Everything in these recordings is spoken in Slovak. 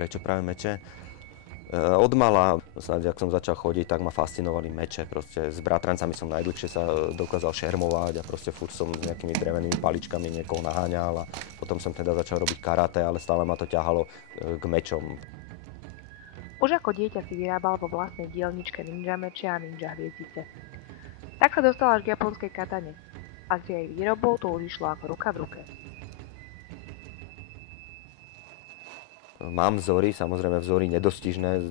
Prečo práve meče? Od mala, snáď ak som začal chodiť, tak ma fascinovali meče. Proste s bratrancami som najdlhšie sa dokázal šermovať a proste furt som s nejakými drevenými paličkami niekoho naháňal a potom som teda začal robiť karate, ale stále ma to ťahalo k mečom. Už ako dieťa si vyrábal vo vlastnej dielničke ninja meče a ninja hviezdice. Tak sa dostal až k japonskej katane a s jej výrobou to už išlo ako ruka v ruke. Mám vzory, samozrejme vzory nedostižné z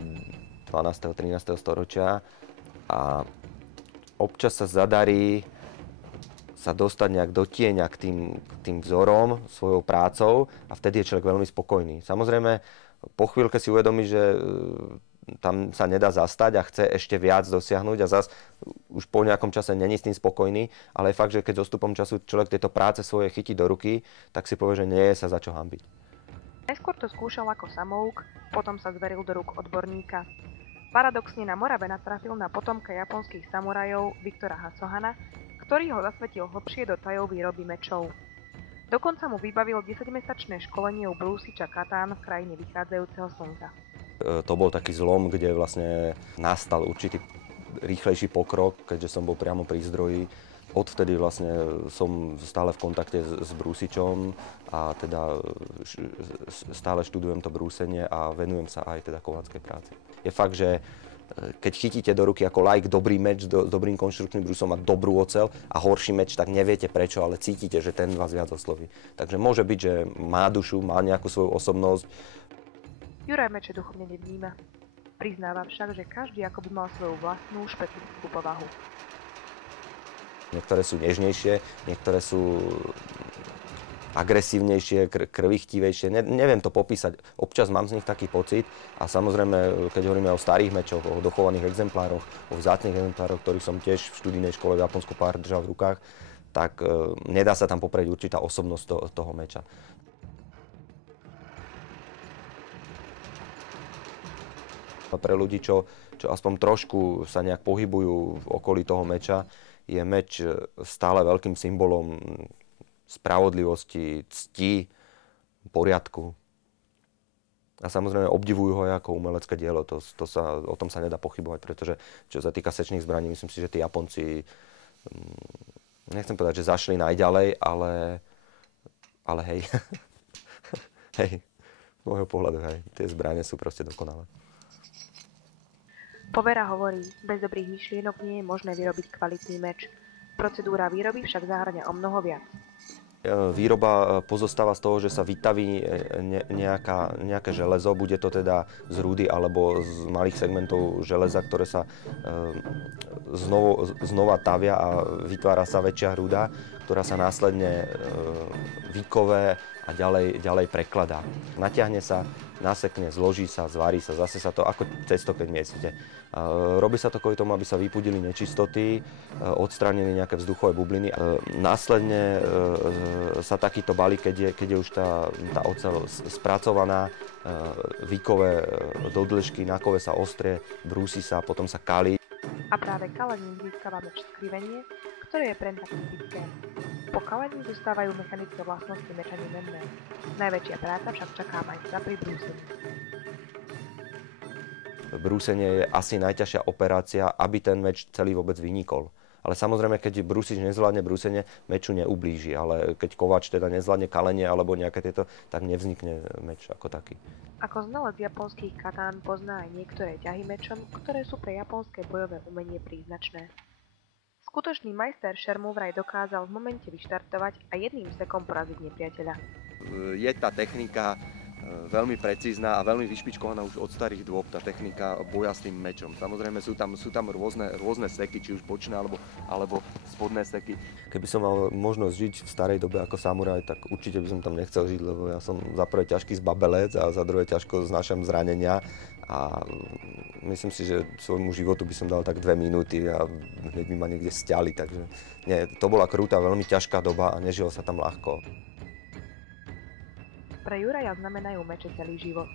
12. 13. storočia a občas sa zadarí sa dostať nejak do tieňa k tým vzorom svojou prácou a vtedy je človek veľmi spokojný. Samozrejme, po chvíľke si uvedomí, že tam sa nedá zastať a chce ešte viac dosiahnuť a zas už po nejakom čase není s tým spokojný, ale je fakt, že keď s odstupom času človek tieto práce svoje chytí do ruky, tak si povie, že nie je sa za čo hanbiť. Najskôr to skúšal ako samouk, potom sa zveril do rúk odborníka. Paradoxne na Morave natrafil na potomka japonských samurajov Viktora Hasohana, ktorý ho zasvetil hlbšie do tajov výroby mečov. Dokonca mu vybavil 10-mesačné školenie u brúsiča Katán v krajine vychádzajúceho slnka. To bol taký zlom, kde vlastne nastal určitý rýchlejší pokrok, keďže som bol priamo pri zdroji. Odvtedy vlastne som stále v kontakte s brúsičom a teda stále študujem to brúsenie a venujem sa aj teda kováckej práci. Je fakt, že keď chytíte do ruky ako laik dobrý meč s dobrým konštrukčným brúsom a dobrú oceľ a horší meč, tak neviete prečo, ale cítite, že ten vás viac osloví. Takže môže byť, že má dušu, má nejakú svoju osobnosť. Juraj meče duchovne nevníma. Priznáva však, že každý akoby mal svoju vlastnú špecifickú povahu. Niektoré sú nežnejšie, niektoré sú agresívnejšie, krvichtivejšie. Neviem to popísať. Občas mám z nich taký pocit a samozrejme, keď hovoríme o starých mečoch, o dochovaných exemplároch, o vzácnych exemplároch, ktorých som tiež v študijnej škole v Japonsku pár držal v rukách, tak nedá sa tam poprieť určitá osobnosť toho meča. Pre ľudí, čo aspoň trošku sa nejak pohybujú v okolí toho meča, je meč stále veľkým symbolom spravodlivosti, cti, poriadku. A samozrejme obdivujú ho aj ako umelecké dielo. O tom sa nedá pochybovať, pretože čo sa týka sečných zbraní, myslím si, že tí Japonci, nechcem povedať, že zašli najďalej, ale hej, hej, z môjho pohľadu, hej, tie zbrane sú proste dokonalé. Povera hovorí, bez dobrých myšlienok nie je možné vyrobiť kvalitný meč. Procedúra výroby však zahŕňa o mnoho viac. Výroba pozostáva z toho, že sa vytaví nejaké železo, bude to teda z rudy alebo z malých segmentov železa, ktoré sa znova tavia a vytvára sa väčšia hruda, ktorá sa následne vykové a ďalej prekladá. Natiahne sa, nasekne, zloží sa, zvarí sa, zase sa to ako cesto, keď miesite. Robí sa to kvôli tomu, aby sa vypudili nečistoty, odstránili nejaké vzduchové bubliny. Následne sa takýto balík, keď je už tá oceľ spracovaná, vykové do dĺžky, na kove sa ostrie, brúsi sa, potom sa kalí. A práve kalením získava meč skrivenie, ktoré je pre tak typické. Po kalení zostávajú mechanické vlastnosti meča nemenné. Najväčšia práca však čaká majstra pri brúsení. Brúsenie je asi najťažšia operácia, aby ten meč celý vôbec vynikol. Ale samozrejme, keď brúsič nezvládne brúsenie, meču neublíži. Ale keď kováč teda nezvládne kalenie alebo nejaké tieto, tak nevznikne meč ako taký. Ako znalec japonských katán pozná aj niektoré ťahy mečom, ktoré sú pre japonské bojové umenie príznačné. Skutočný majster šermu vraj dokázal v momente vyštartovať a jedným sekom poraziť nepriateľa. Je tá technika veľmi precízna a veľmi vyšpičkovaná už od starých dôb, tá technika boja s tým mečom. Samozrejme sú tam rôzne seky, či už bočné alebo spodné seky. Keby som mal možnosť žiť v starej dobe ako samuraj, tak určite by som tam nechcel žiť, lebo ja som za prvé ťažký zbabelec a za druhé ťažko znášam zranenia. A myslím si, že svojmu životu by som dal tak 2 minúty a hneď by ma niekde stiali. Takže nie, to bola krutá, veľmi ťažká doba a nežilo sa tam ľahko. Pre Juraja znamenajú meče celý život.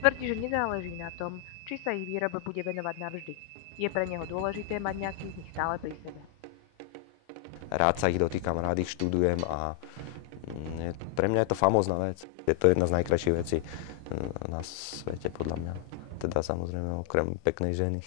Tvrdí, že nezáleží na tom, či sa ich výrobe bude venovať navždy. Je pre neho dôležité mať nejaký z nich stále pri sebe. Rád sa ich dotýkam, rád ich študujem a Pre mňa je to famózna vec. Je to jedna z najkrajších vecí na svete, podľa mňa. Teda samozrejme okrem peknej ženy.